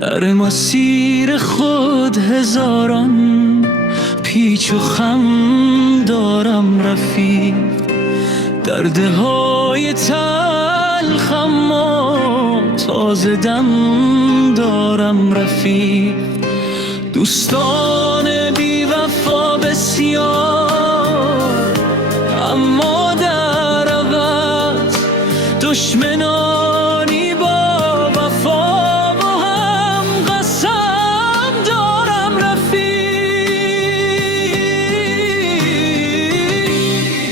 در مسیر خود هزاران پیچ و خم دارم رفیق، دردهای تلخم و تازه دم دارم رفیق. دوستان بی وفا بسیار، اما در عوض دشمنانی با وفا و هم قسم دارم رفیق.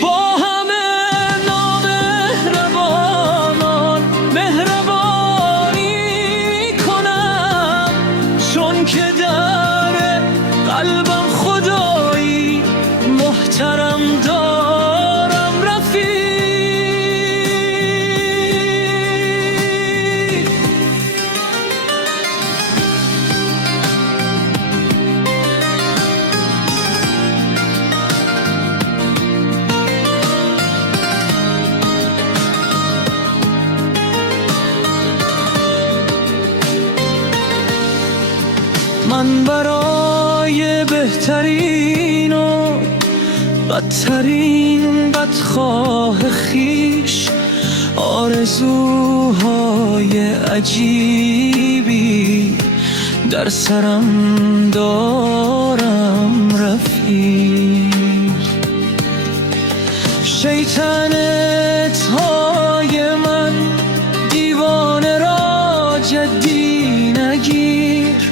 با همه نامهربانان مهربانی کنم، چون که در قلبم خدایی محترم دارم رفیق. من برای بهترین و بدترین بدخواه خویش آرزوهای عجیبی در سرم دارم رفیق. شیطنت‌های من دیوانه را جدی نگیر،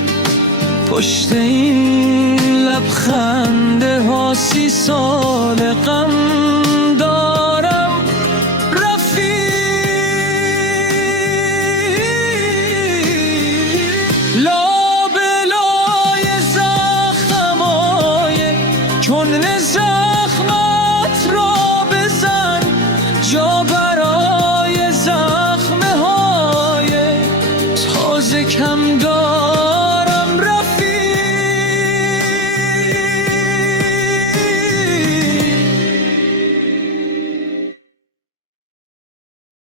پشت این لبخنده ها 30 سال